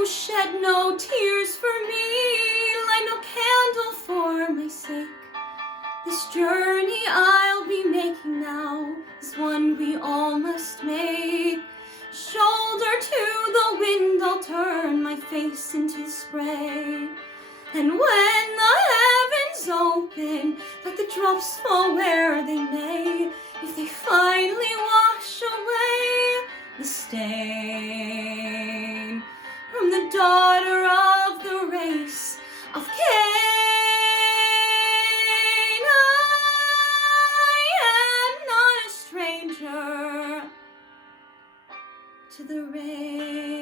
Oh, shed no tears for me, light no candle for my sake. This journey I'll be making now is one we all must make. Shoulder to the wind I'll turn my face into spray. And when the heavens open, let the drops fall where they may. If they finally wash away the stain from the daughter of the race of Cain, I am not a stranger to the rain.